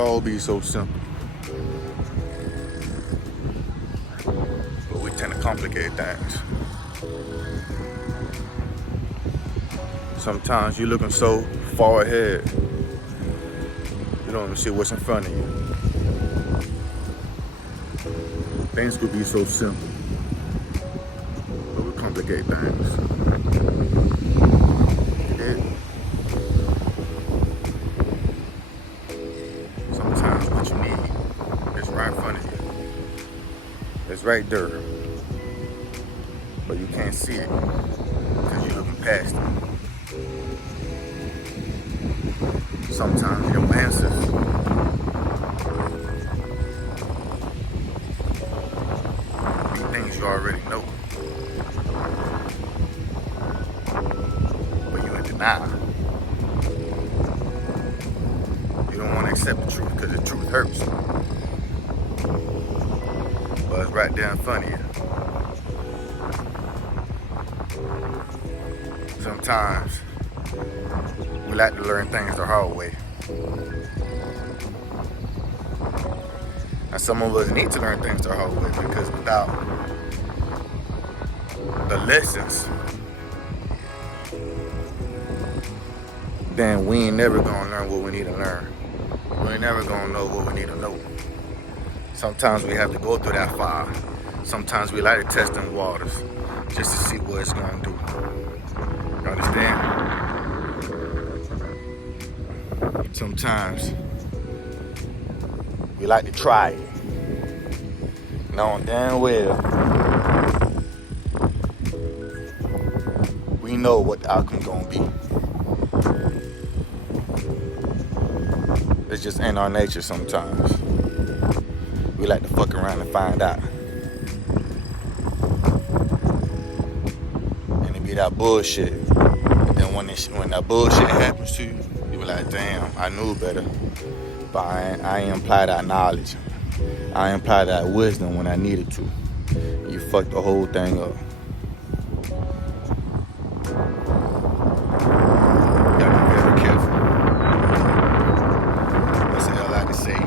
all be so simple. But we tend to complicate things. Sometimes you're looking so far ahead, you don't even see what's in front of you. Things could be so simple, but we complicate things. You did? Sometimes what you need is right in front of you. It's right there, but you can't see it because you're looking past it. Sometimes your answers be things you already know, but you're in denial. You don't want to accept the truth because the truth hurts. But it's right there in front of you. Sometimes we like to learn things the hard way. And some of us need to learn things the hard way because without the lessons, then we ain't never gonna learn what we need to learn. We ain't never gonna know what we need to know. Sometimes we have to go through that fire. Sometimes we like to test them waters just to see what it's gonna do. You understand? Sometimes we like to try it, knowing damn well we know what the outcome gonna be. It's just in our nature sometimes. We like to fuck around and find out. And it be that bullshit. And then when that bullshit happens to you, you be like, damn, I knew better. But I ain't apply that knowledge. I ain't apply that wisdom when I needed to. You fucked the whole thing up. You gotta be very careful. That's what I like to say.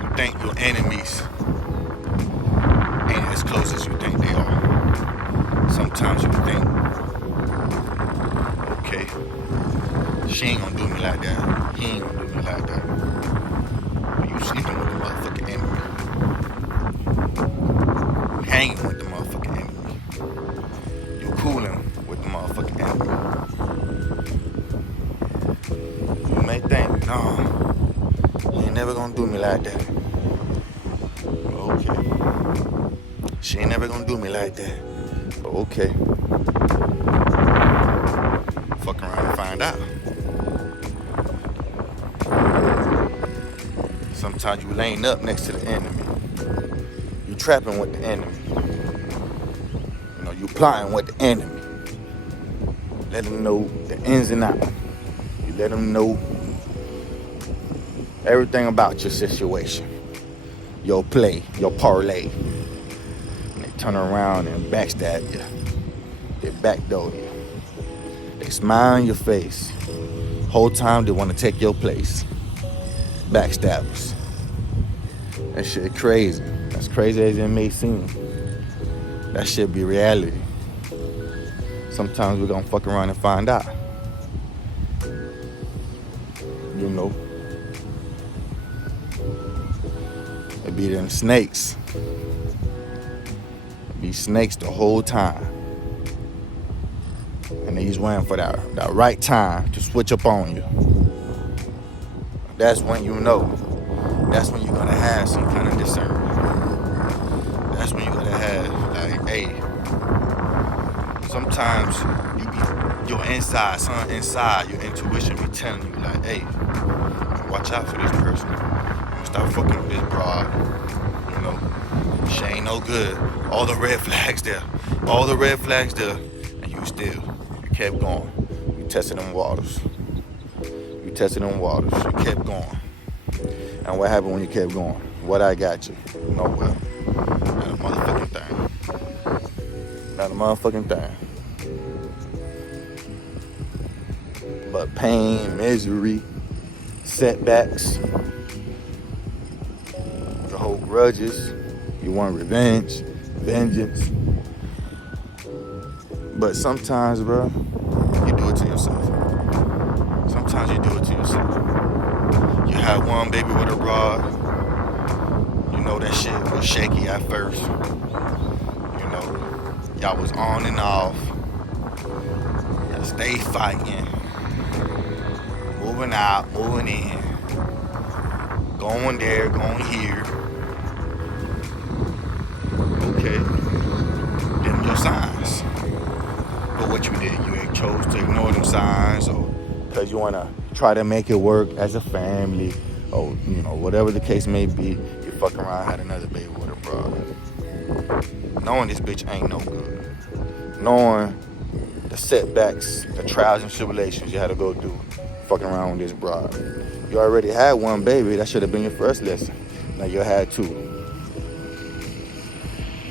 You think your enemies ain't as close as you think they are. Sometimes you think, okay, she ain't gonna do me like that. He ain't gonna do me like that. But you sleeping with the motherfucking enemy. You hanging with the motherfucking enemy. You cooling with the motherfucking enemy. You may think, no, he ain't never gonna do me like that. Okay. She ain't never gonna do me like that. But okay. Fuck around and find out. Sometimes you laying up next to the enemy. You trapping with the enemy. You know, you plotting with the enemy. Let them know the ins and outs. You let them know everything about your situation. Your play, your parlay. And they turn around and backstab you. They backdoor you. They smile in your face. Whole time they want to take your place. Backstabbers. That shit crazy. As crazy as it may seem. That shit be reality. Sometimes we're gonna fuck around and find out. You know. It be them snakes. It be snakes the whole time. And they just waiting for that right time to switch up on you. That's when you know. That's when you're gonna have some kind of discernment. That's when you're gonna have, like, hey, sometimes you be, your inside, something inside, your intuition be telling you, like, hey, watch out for this person. Stop fucking with this broad. You know, she ain't no good. All the red flags there. All the red flags there. And you kept going. You tested them waters. You tested them waters. You kept going. And what happened when you kept going? What I got you? Nowhere. Not a motherfucking thing. Not a motherfucking thing. But pain, misery, setbacks, you hold grudges, you want revenge, vengeance. But sometimes, bro, you do it to yourself. Sometimes you do it to yourself. You had one baby with a rod. You know that shit was shaky at first. You know, y'all was on and off. Y'all stay fighting. Moving out, moving in. Going there, going here. Okay. Them your signs. But what you did, you chose to ignore them signs, or because you want to try to make it work as a family, or, you know, whatever the case may be, you fuck around, had another baby with a broad. Knowing this bitch ain't no good. Knowing the setbacks, the trials and tribulations you had to go through fucking around with this broad. You already had one baby, that should have been your first lesson. Now you had two.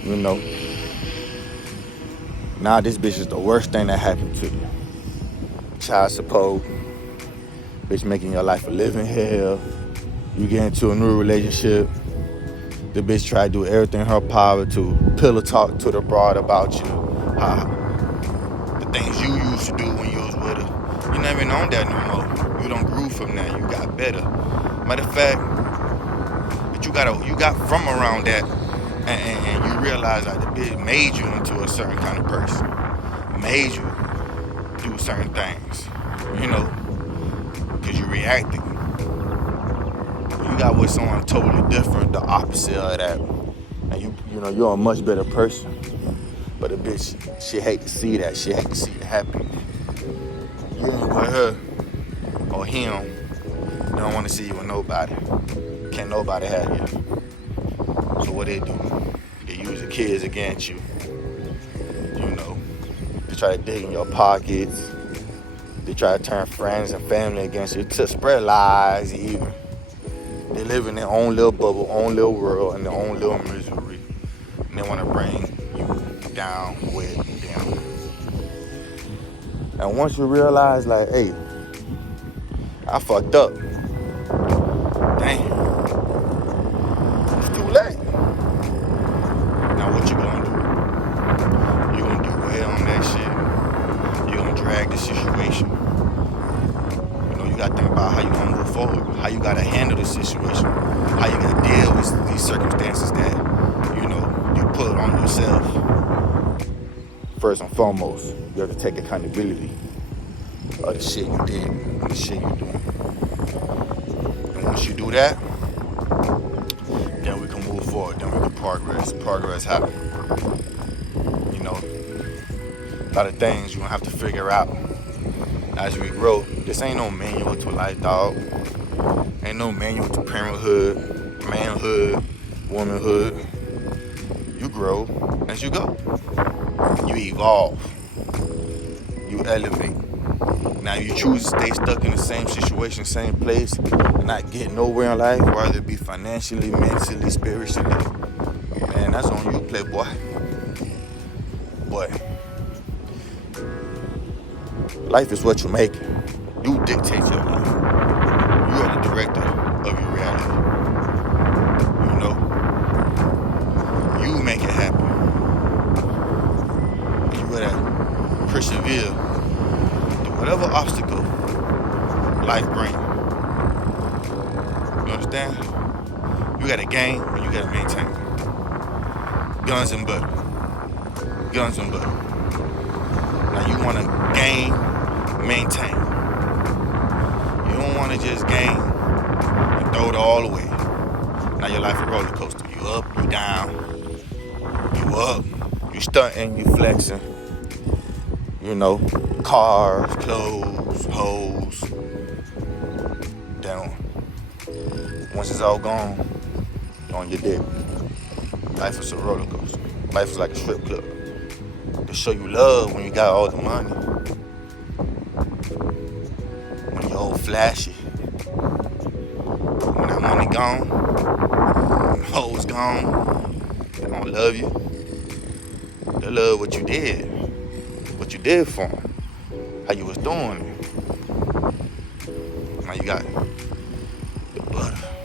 You know. Now this bitch is the worst thing that happened to you. Child support, bitch making your life a living hell. You get into a new relationship. The bitch try to do everything in her power to pillow talk to the broad about you. The things you used to do when you was with her. You never known that no more. You don't grew from that. You got better. Matter of fact, but you got from around that, and you realize that the bitch made you into a certain kind of person. Made you do certain things. You know, because you reacted. You got with someone totally different, the opposite of that, and you know you're a much better person. But a bitch, she hate to see that. She hate to see it happen. You ain't with her or him. They don't want to see you with nobody. Can't nobody have you. So what they do? They use the kids against you. You know, they try to dig in your pockets. They try to turn friends and family against you to spread lies even. They live in their own little bubble, own little world, and their own little misery. And they want to bring you down with them. And once you realize, like, hey, I fucked up. Damn. It's too late. Now what you gonna do? You gonna do well on that shit. You gonna drag the situation. You know, you gotta think about how you gonna move forward. How you gotta handle the situation. How you gotta deal with these circumstances that, you know, you put on yourself. First and foremost, you have to take accountability of the shit you did and the shit you do. And once you do that, then we can move forward. Then we can progress. Progress happen. You know, a lot of things you're gonna have to figure out as we grow. This ain't no manual to life, dog. Ain't no manual to parenthood, manhood, womanhood. You grow as you go. You evolve. You elevate. Now you choose to stay stuck in the same situation, same place, and not get nowhere in life, whether it be financially, mentally, spiritually. Man, that's on you, playboy. But life is what you make. You dictate your life. You are the director of your reality. You know? You make it happen. You gotta persevere through whatever obstacle life brings. You understand? You gotta gain and you gotta maintain. Guns and butter. Guns and butter. Now you wanna gain, maintain. You don't wanna just gain and throw it all away. Now your life is a roller coaster. You up, you down. You up, you stunting, you flexing. You know, cars, clothes, hoes. Then once it's all gone, you're on your dick. Life is a roller coaster. Life is like a strip club. They show you love when you got all the money. When you're all flashy. When that money gone, when the hoes gone, they don't love you. They love what you did. What you did for them. How you was doing it. Now you got butter.